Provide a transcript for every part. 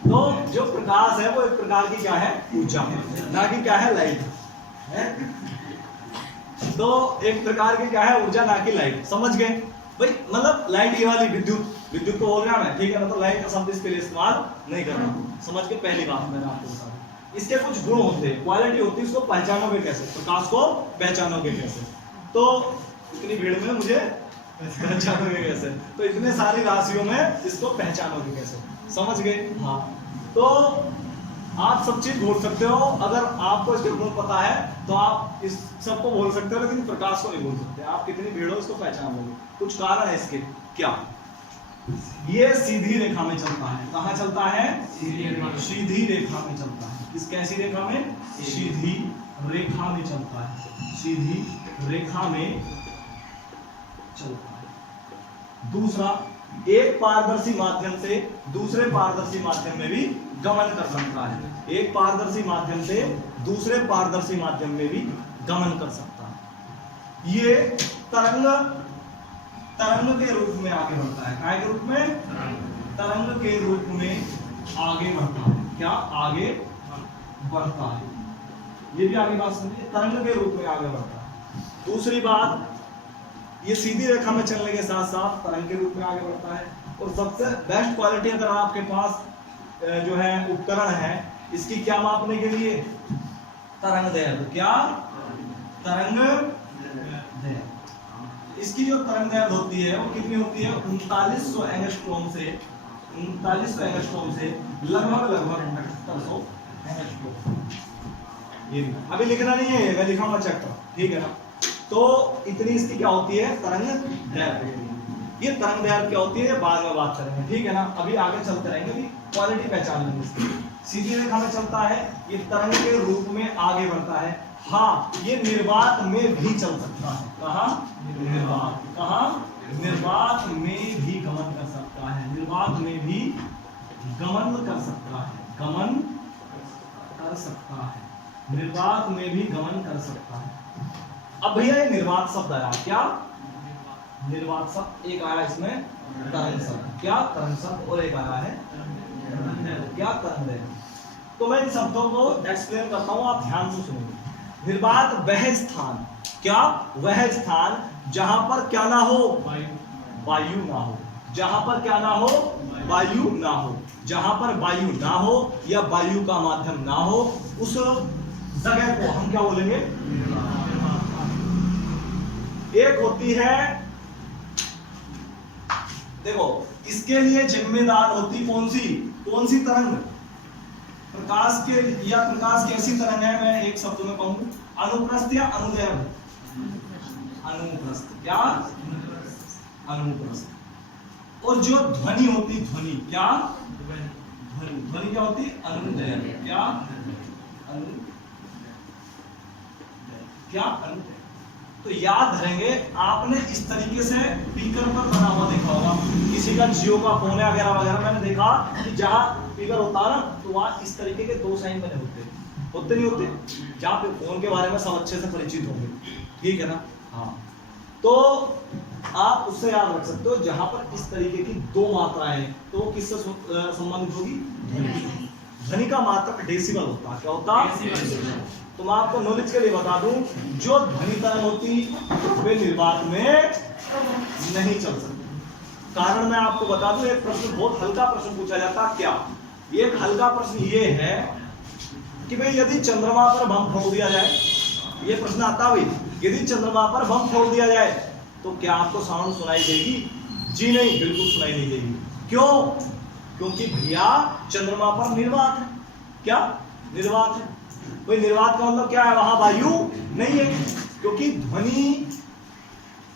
तो जो प्रकाश है वो एक प्रकार की क्या है, ऊर्जा, ना कि क्या है, लाइट है। तो एक प्रकार की क्या है, ऊर्जा, ना कि लाइट। समझ गए भाई? मतलब लाइट ये वाली विद्युत को बोल रहा मैं, ठीक है ना? तो लाइट का शब्द इसके लिए इस्तेमाल नहीं करना। समझ के पहली बात मैंने आपको बता दी। इसके कुछ गुण होते हैं, क्वालिटी होती है, इसको पहचानोगे कैसे, प्रकाश को पहचानोगे कैसे? तो इतनी भीड़ में मुझे पहचानोगे कैसे? तो इतने सारी राशियों में इसको पहचानोगे कैसे? समझ गए? हाँ। तो आप सब चीज बोल सकते हो, अगर आपको इसके गुण पता है तो आप इस सबको बोल सकते हो, लेकिन प्रकाश को नहीं बोल सकते। आप कितनी भीड़ हो इसको पहचान लोगे। कुछ कारण है इसके। क्या? ये सीधी रेखा में चलता है। कहाँ चलता है? सीधी रेखा में चलता है। इस कैसी रेखा में? सीधी रेखा में चलता है। सीधी रेखा में चलता है। दूसरा, एक पारदर्शी माध्यम से दूसरे पारदर्शी माध्यम में भी गमन कर सकता है। एक पारदर्शी माध्यम से दूसरे पारदर्शी माध्यम में भी गमन कर सकता है। ये तरंग के रूप में आगे बढ़ता है। काय के रूप में? तरंग के रूप में आगे बढ़ता है। क्या? आगे बढ़ता है। ये भी आगे बात समझिए, तरंग के रूप में आगे बढ़ता है। दूसरी बात, ये सीधी रेखा में चलने के साथ साथ तरंग के रूप में आगे बढ़ता है। और सबसे बेस्ट क्वालिटी, अगर आपके पास जो है उपकरण है इसकी, क्या मापने के लिए? तरंग दैर्घ्य। क्या? तरंग दैर्घ्य। इसकी जो तरंग दैर्घ्य होती है वो कितनी होती है? 3900 एंगस्ट्रॉम से 3900 एंगस्ट्रॉम से लगभग 3800 एंगस्ट्रॉम। ये अभी लिखना नहीं है, मैं लिखाऊंगा चेक करो, ठीक है ना? तो इतनी इसकी क्या होती है? तरंग दैर्घ्य। ये तरंग दैर्घ्य क्या होती है बाद में बात करेंगे, ठीक है ना? अभी आगे चलते रहेंगे, अभी क्वालिटी पहचान लेंगे इसकी। सीधी रेखा में चलता है, ये तरंग के रूप में आगे बढ़ता है। हाँ, ये निर्वात में भी चल सकता है। कहाँ? निर्वात। कहाँ? निर्वात में भी गमन कर सकता है। निर्वात में भी गमन कर सकता है। गमन कर सकता है। निर्वात में भी गमन कर सकता है। अब भैया ये निर्वात शब्द आया, क्या? निर्वात शब्द एक आया इसमें तरंग शब्द। क्या? तरंग शब्द। और एक आया है क्या? तरंग। तो मैं इन शब्दों को एक्सप्लेन करता हूं, आप ध्यान से सुनिए। निर्वात वह स्थान, क्या? वह स्थान जहां पर क्या ना हो? वायु ना हो। जहां पर क्या ना हो? वायु ना हो। जहां पर वायु ना हो या वायु का माध्यम ना हो, उस जगह को हम क्या बोलेंगे? एक होती है, देखो इसके लिए जिम्मेदार होती कौन सी तरंग? प्रकाश के, या प्रकाश कैसी तरंग है, मैं एक शब्द में कहूं, अनुप्रस्थ या अनुदैर्घ्य? अनुप्रस्थ। क्या? अनुप्रस्थ। और जो ध्वनि होती, ध्वनि क्या? ध्वनि क्या होती? अनुदैर्घ्य। क्या? अनुदैर्घ्य। तो याद धरेंगे, आपने इस तरीके से स्पीकर पर बना हुआ देखा होगा, किसी का जियो का फोन है वगैरह वगैरह, मैंने देखा कि जहां स्पीकर होता है ना, तो वहां इस तरीके के दो साइन बने होते नहीं होते? जहां पे फोन के बारे में सब अच्छे से परिचित होंगे, ठीक है ना? हाँ, तो आप उससे याद रख सकते हो, जहां पर इस तरीके की दो मात्राएं, तो किससे संबंधित होगी? ध्वनि का मात्रक डेसिबल होता है। क्या होता है? तो मैं आपको नॉलेज के लिए बता दूं, जो ध्वनि तरंग होती वे निर्वात में नहीं चल सकती। कारण मैं आपको बता दूं, एक प्रश्न, बहुत हल्का प्रश्न पूछा जाता है। क्या? एक हल्का प्रश्न ये है कि भाई यदि चंद्रमा पर बम फोड़ दिया जाए, ये प्रश्न आता भाई, यदि चंद्रमा पर बम फोड़ दिया जाए तो क्या आपको साउंड सुनाई देगी? जी नहीं, बिल्कुल सुनाई नहीं देगी। क्यों? क्योंकि भैया चंद्रमा पर निर्वात है। क्या? निर्वात है। कोई निर्वात का मतलब क्या है? वहां वायु नहीं है, क्योंकि ध्वनि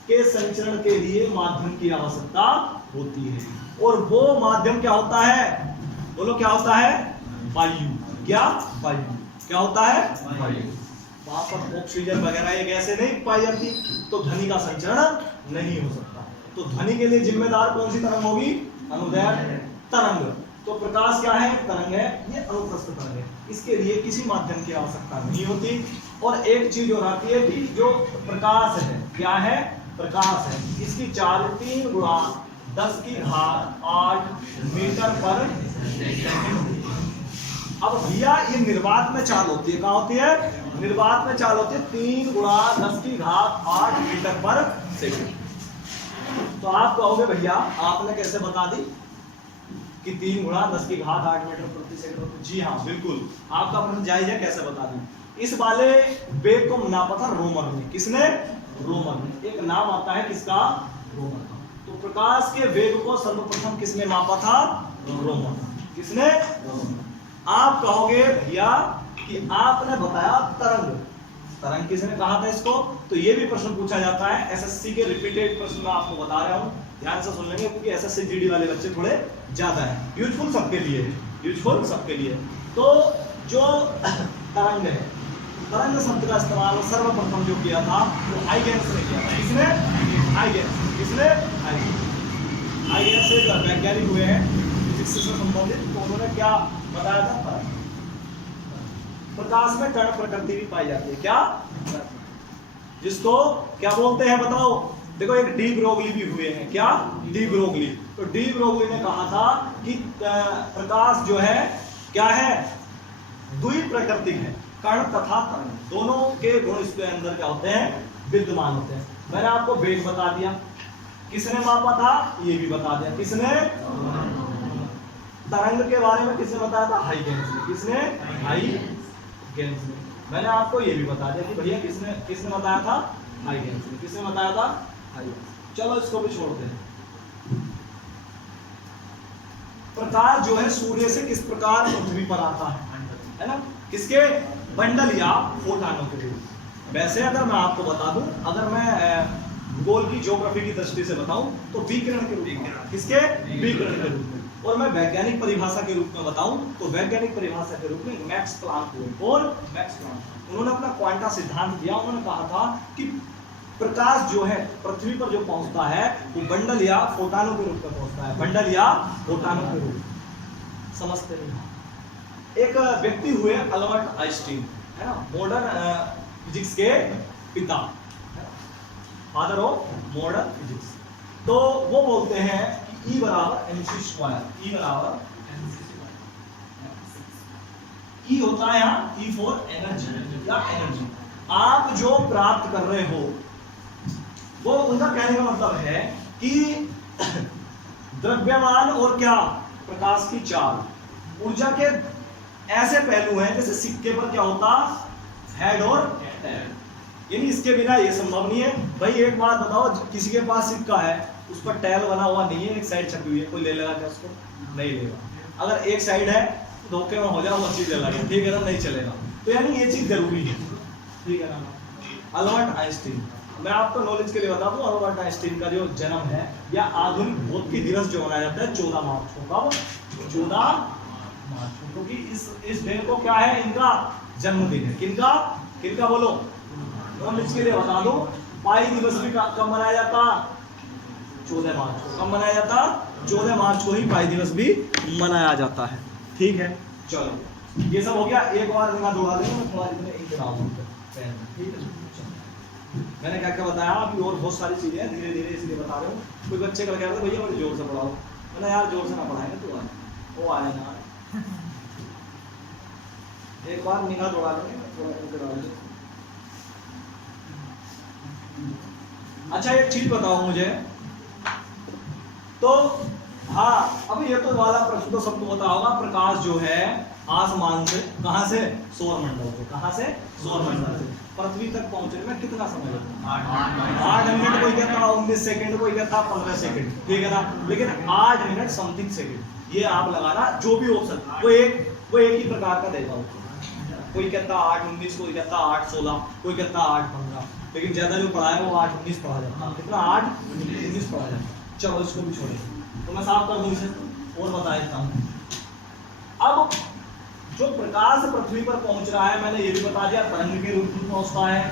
के संचरण के लिए माध्यम की आवश्यकता होती है, और वो माध्यम क्या होता है? बोलो क्या होता है? वायु। क्या? वायु। क्या होता है? वायु। वहां पर ऑक्सीजन वगैरह ये गैसें नहीं पाई जाती, तो ध्वनि का संचरण नहीं हो सकता। तो ध्वनि के लिए जिम्मेदार कौन सी तरंग होगी? अनुदैर्घ्य तरंग। तो प्रकाश क्या है? तरंग है, ये अनुप्रस्थ तरंग है। इसके लिए किसी माध्यम की आवश्यकता नहीं होती। और एक चीज और आती है कि जो प्रकाश है, क्या है? प्रकाश है, इसकी 3 × 10⁸ मीटर पर अब भैया ये निर्वात में चाल होती है, कहाँ होती है? निर्वात में चाल होती है 3 गुणा 10 की घात 8 मीटर पर सेकंड। तो आप कहोगे भैया आपने कैसे बता दी कि 3 गुणा 10 की घात 8 मीटर प्रति सेकंड? जी हाँ बिल्कुल, आपका प्रश्न जायज है, कैसे बता दी? इस वाले वेग को नापा था रोमर ने। किसने? रोमर ने। एक नाम आता है किसका? रोमर का। तो प्रकाश के वेग को सर्वप्रथम किसने मापा था? रोमर। किसने? रोमर। आप कहोगे भैया कि आपने बताया तरंग, तरंग किसने कहा था इसको? तो ये भी प्रश्न पूछा जाता है एसएससी के रिपीटेड प्रश्न मैं आपको बता रहा हूं, ध्यान से सुन लेंगे क्योंकि एसएससी जीडी वाले बच्चे थोड़े ज्यादा है। यूजफुल सबके लिए, यूजफुल सबके लिए। तो जो तरंग है, तरंग शब्द का इस्तेमाल सर्वप्रथम जो किया था वो हाइगेंस ने किया था। किसने? हाइगेंस। किसने? हाइगेंस से वैज्ञानिक हुए हैं फिजिक्स से संबंधित, तो उन्होंने क्या बताया था? प्रकाश में कण प्रकृति भी पाई जाती है। क्या? जिसको क्या बोलते हैं बताओ? देखो एक डी ब्रोगली भी हुए हैं। क्या? De Broglie. तो डी ब्रोगली ने कहा था कि प्रकाश जो है क्या है? द्वि प्रकृति है, कण तथा तरंग दोनों के गुण इसके अंदर क्या होते हैं? विद्यमान होते हैं। मैंने आपको वेग बता दिया, किसने मापा था? ये भी बता दिया। किसने? तरंग के बारे में किसने बताया था? हाइगेंस ने। किसने? हाइगेंस ने। मैंने आपको ये भी बता दिया कि भैया किसने किसने बताया था? हाइगेंस ने। किसने बताया था? हाइगेंस। चलो इसको भी छोड़ते हैं। प्रकाश जो है सूर्य से किस प्रकार पृथ्वी पर आता है ना? किसके? बंडल या फोटानों के रूप। वैसे अगर मैं आपको बता दूं, अगर मैं भूगोल की ज्योग्राफी की दृष्टि से बताऊं तो विकिरण के रूप में। किसके? विकिरण के रूप में। और मैं वैज्ञानिक परिभाषा के रूप में बताऊं तो वैज्ञानिक परिभाषा के रूप में मैक्स प्लांक हुए। कौन? Max Planck. उन्होंने अपना क्वांटा सिद्धांत दिया। उन्होंने कहा था कि प्रकाश जो है पृथ्वी पर जो पहुंचता है वो बंडल या फोटानों के रूप में पहुंचता है। बंडल या फोटानों के रूप। समझते नहीं? एक व्यक्ति हुए अल्बर्ट आइंस्टीन, है ना, मॉडर्न फिजिक्स के पिता, फादर ऑफ मॉडर्न फिजिक्स। तो वो बोलते हैं कि E बराबर mc स्क्वायर। E बराबर E होता है यहाँ E फॉर एनर्जी या एनर्जी। आप जो प्राप्त कर रहे हो वो, उनका कहने का मतलब है कि द्रव्यमान और क्या? प्रकाश की चाल, ऊर्जा के ऐसे पहलू हैं जैसे सिक्के पर क्या होता? हेड और टेल। यानी इसके बिना ये संभव नहीं है। भाई एक बात बताओ, किसी के पास सिक्का है उस पर टेल बना हुआ नहीं है, एक साइड छपी हुई है, कोई ले लेगा क्या उसको? नहीं लेगा। अगर एक साइड है धोखे में हो जाए वो चीज ले लेगा, ठीक है ना? नहीं चलेगा। तो यानी ये चीज जरूरी है, ठीक है ना? अल्बर्ट आइंस्टीन, मैं आपको नॉलेज के लिए बता दूं, अल्बर्ट आइंस्टीन का जो जन्म है या आधुनिक भौतिकी दिवस जो मनाया जाता है 14 मार्च को। कब? 14 मार्च को, क्योंकि इस दिन को क्या है? इनका जन्मदिन है। किनका? किनका बोलो? नॉलेज के लिए बता दो। पाई दिवस भी कब मनाया जाता? 14 मार्च को। कब मनाया जाता? 14 मार्च को ही पाई दिवस भी मनाया जाता है। ठीक है, चलो ये सब हो गया। एक बार मैं दोहरा देंगे, मैं थोड़ा इतने इंतजाम ठीक है। मैंने क्या क्या बताया, अभी और बहुत सारी चीजें हैं, धीरे धीरे इसलिए बता रहे हूँ। कोई बच्चे का कह रहे थे भैया बड़े जोर से पढ़ाओ, मैंने यार जोर से ना पढ़ाएंगे तो वो आए ना। एक बार निगाह दौड़ा देंगे। अच्छा एक चीज बताओ मुझे तो, हाँ अभी ये तो वाला प्रश्न तो सबको पता होगा। प्रकाश जो है आसमान से, कहां से? सौरमंडल से। कहां से? सौरमंडल से पृथ्वी तक पहुंचने में कितना समय लगता है? 8 मिनट। कोई कहता 19 सेकंड, कोई कहता 15 सेकंड, ठीक है ना? लेकिन 8 मिनट समथिंग सेकंड ये आप लगाना, जो भी ऑप्शन वो एक ही प्रकार का देगा। कोई कहता 8-19, कोई कहता 8-16, कोई कहता 8-15, लेकिन ज्यादा जो पढ़ा है वो 8-19 पढ़ा जाता है। कितना? 8-19 पढ़ा जाता है। चलो इसको भी छोड़े, तो मैं साफ कर दूं इसे और बता देता हूं। अब जो प्रकाश पृथ्वी पर पहुंच रहा है, मैंने ये भी बता दिया, तरंग के रूप में पहुंचता है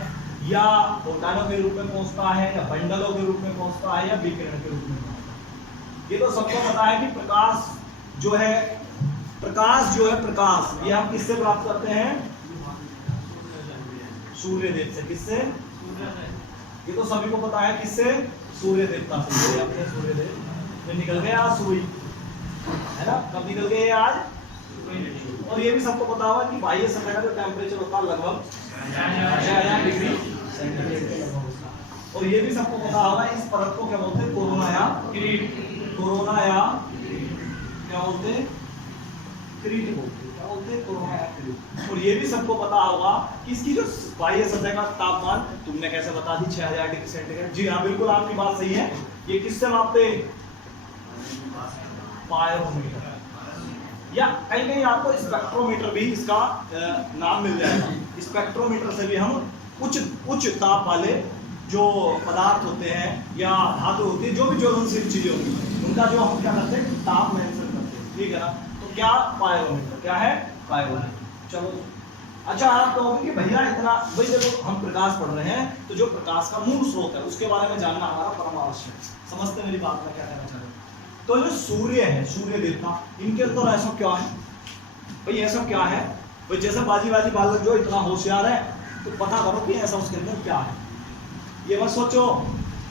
या फोटानों के रूप में पहुंचता है या बंडलों के रूप में पहुंचता है या विकिरण के रूप में पहुंचता है। ये तो सबको पता है कि प्रकाश जो है प्रकाश ये हम किससे प्राप्त करते हैं? सूर्य देव से। किससे? ये तो सभी को पता है। किससे? सूर्य देवता से। सूर्य देव निकल गया सूर्य। है ना, कब निकल गए ये आज। और ये भी सबको पता होगा कि बाह्य सतह का जो टेम्परेचर होता है लगभग 6000 डिग्री सेंटीग्रेड। और ये भी सबको पता होगा इस परत को क्या बोलते हैं, कोरोना या क्या बोलते हैं, क्रीट बोलते हैं। क्या बोलते हैं, कोरोना या क्रीट। और ये भी सबको पता होगा कि इसकी जो बाह्य सतह का तापमान तुमने कैसे बता दी, 6000 डिग्री सेंटीग्रेड। जी हाँ, बिल्कुल आपकी बात सही है। ये किससे मापते, पायरोमीटर, या कहीं कहीं आपको स्पेक्ट्रोमीटर भी इसका नाम मिल जाएगा। स्पेक्ट्रोमीटर से भी हम उच्च ताप वाले जो पदार्थ होते हैं या धातु होती है, जो भी ज्वलनशील चीजें होती हैं, उनका जो हम क्या करते हैं, ताप मेंशन करते हैं, ठीक है ना। तो क्या पायरोमीटर, क्या है पायरोमीटर। चलो अच्छा, आप कहोगे कि भैया इतना, भाई देखो हम प्रकाश पढ़ रहे हैं तो जो प्रकाश का मूल स्रोत है उसके बारे में जानना हमारा परम आवश्यक है। समझते मेरी बात में क्या कहना चाह रहे हैं। तो जो सूर्य है, सूर्य देवता, इनके अंदर ऐसा क्या है भाई, ऐसा क्या है भाई, जैसे बाजी बालक जो इतना होशियार है तो पता करो कि ऐसा उसके अंदर क्या है। ये मत सोचो।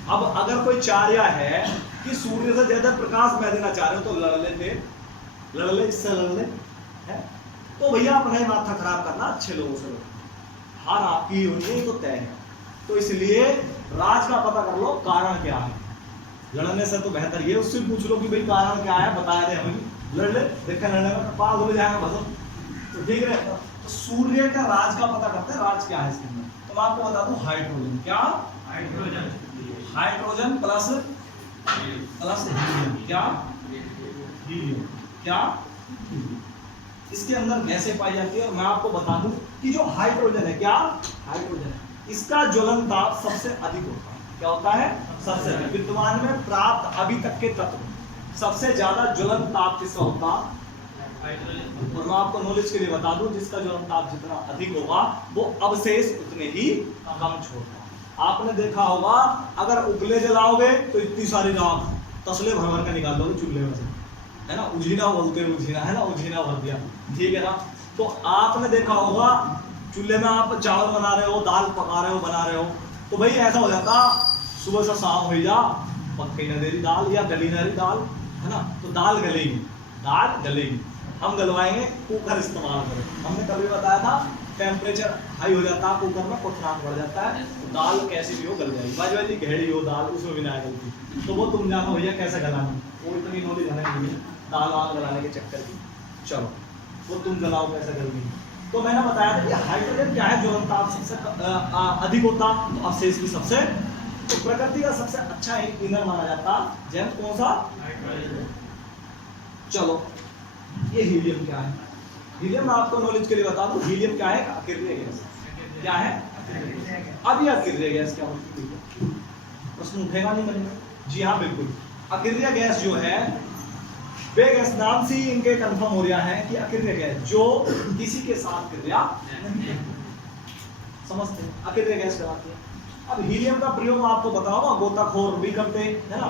अब अगर कोई चार्या है कि सूर्य से ज्यादा प्रकाश मैं देना चाह रहे हो तो लड़ ले, इससे लड़ ले, है तो भैया अपना ही माथा खराब करना अच्छे लोगों से, हार आपकी होनी है तो तय है। तो इसलिए राज का पता कर लो कारण क्या है। लड़ने से तो बेहतर ये उससे पूछ लो कि भाई कारण क्या है, बताया दे हमें, लड़ ले, देखा लड़ने में पास हो जाएगा भसो, तो ठीक है। तो सूर्य का राज का पता करते हैं, राज क्या है इसके अंदर। तो मैं आपको बता दूं, हाइड्रोजन, क्या हाइड्रोजन प्लस हीलियम, क्या हीलियम, क्या इसके अंदर गैसें पाई जाती है। और मैं आपको बता दूं कि जो हाइड्रोजन है, क्या हाइड्रोजन है, इसका ज्वलन ताप सबसे अधिक होता है। क्या होता है, सबसे विद्यमान में प्राप्त अभी तक के तत्व सबसे ज्यादा ज्वलन ताप किसका होता है। और मैं आपको नॉलेज के लिए बता दूं, जिसका ज्वलन ताप जितना अधिक होगा वो अवशेष उतने ही कम छोड़ता। आपने देखा होगा अगर उगले जलाओगे तो इतनी सारी राख तसले भर भर कर निकाल दोगे चूल्हे में से, है ना, उजीना बोलते हैं, उजीना है ना, उजीना भर दिया, ठीक है ना। तो आपने देखा होगा चूल्हे में आप चावल बना रहे हो, दाल पका रहे हो, बना रहे हो, तो भाई ऐसा हो जाता सुबह से शाम हो जा पक्की न दे रही दाल या गली न रही दाल, है ना, तो दाल गलेगी। हम गलवाएंगे, कुकर इस्तेमाल करें। हमने कभी बताया था टेम्परेचर हाई हो जाता है कुकर में, क्वथनांक बढ़ जाता है, तो दाल कैसी भी हो गल जाएगी। बाजी घेड़ी हो दाल, उसमें भी ना गलती, तो वो तुम जानो भैया कैसे गलानी, वो इतनी नॉलेज हमें नहीं है दाल वाल गलाने के चक्कर की। चलो वो तुम गलाओ कैसे गलती। तो मैंने बताया था कि हाइड्रोजन क्या है, ज्वलन ताप सबसे अधिक होता, तो अवशेष की सबसे, तो प्रकृति का सबसे अच्छा ईंधन माना जाता जैन कौन सा, चलो ये हीलियम क्या है। हीलियम मैं आपको नॉलेज के लिए बता दूं, हीलियम क्या है, अकेंद्रीय गैस। क्या है, अब ये अकेंद्रीय गैस क्या होती है, प्रश्न उठेगा नहीं मन में। जी हाँ बिल्कुल, अकेंद्रीय गैस जो है वे गैस नाम से ही इनके कंफर्म हो रहा है कि अकेंद्रीय गैस जो किसी के साथ क्रिया नहीं है, समझते हैं, अकेंद्रीय गैस कहलाती है। अब हीलियम का प्रयोग आपको बताओ, गोताखोर भी करते हैं ना,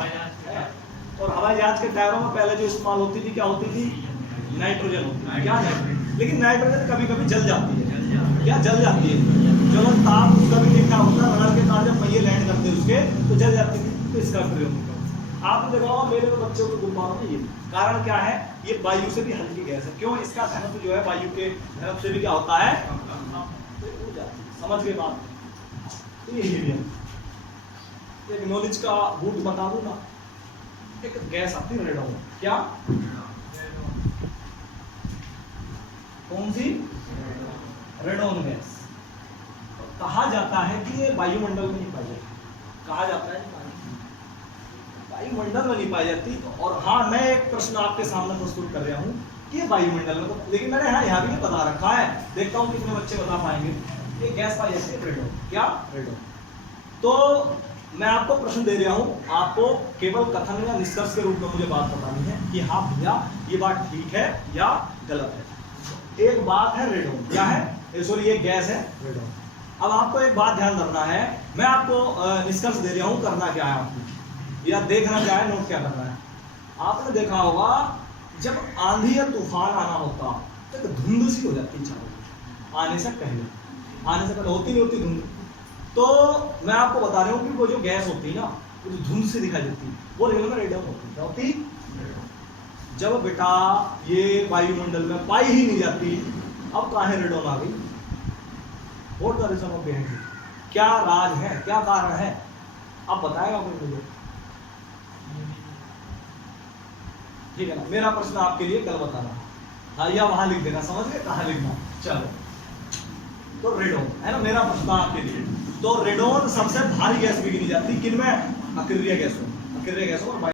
और हवाई जहाज के टायरों में पहले जो इस्तेमाल होती थी क्या होती थी, नाइट्रोजन होती है, क्या है, लेकिन नाइट्रोजन कभी कभी जल जाती है, क्या जल जाती है, ज्वलन ताप उसका भी ठीक ठाक होता है, रगड़ के तार जब पहिए लैंड करते हैं उसके तो जल जाती थी, तो इसका प्रयोग होता है। आपने देखा होगा मेरे में बच्चों के गुब्बारों में, ये कारण क्या है, ये वायु से भी हल्की गैस है, क्यों, इसका घनत्व जो है वायु के घनत्व से भी क्या होता है, समझ गए बात। तो ये हीलियम, एक नॉलेज का बूट बता दूं ना, एक गैस आती है रेडॉन, क्या, कौन सी, रेडॉन गैस। कहा जाता है कि ये वायुमंडल में नहीं पाई जाती, कहा जाता है वायुमंडल में नहीं पाई जाती। और हाँ, मैं एक प्रश्न आपके सामने प्रस्तुत कर रहा हूँ कि वायुमंडल में, तो लेकिन मैंने यहाँ भी बता रखा है, देखता हूँ कितने बच्चे बता पाएंगे। ये गैस पाई जाती है रेडॉन, क्या रेडॉन। तो मैं आपको प्रश्न दे रहा हूँ, आपको केवल कथन या निष्कर्ष के रूप में मुझे बात बतानी है कि हाँ भैया ये बात ठीक है या गलत है। एक बात है रेडॉन, क्या है, सॉरी ये गैस है रेडॉन। अब आपको एक बात ध्यान रखना है, मैं आपको निष्कर्ष दे रहा हूँ, करना क्या है आपको, या देखना क्या है, नोट क्या करना है। आपने देखा होगा जब आंधी या तूफान आना होता तो एक धुंध सी हो जाती चारों, आने से पहले होती नहीं होती धुंध। तो मैं आपको बता रहा हूँ कि वो जो गैस होती है ना, वो जो धुंध से दिखाई देती है, वो रियल में रेडॉन होती है, क्या होती, जब बेटा ये वायुमंडल में पाई ही नहीं जाती, अब कहाँ है रेडॉन आ गई? What the reason of behind it? क्या राज है, क्या कारण है? आप बताएगा कोई मुझे? ठीक है ना, मेरा प्रश्न आपके लिए कल बताना। हाँ, या वहां लिख देना, समझ गए कहाँ लिखना? चलो, तो रेडॉन है ना मेरा प्रश्न आपके लिए। तो रेडॉन सबसे भारी गैस भी गिनी जाती, किनमें? अक्रिय गैसों और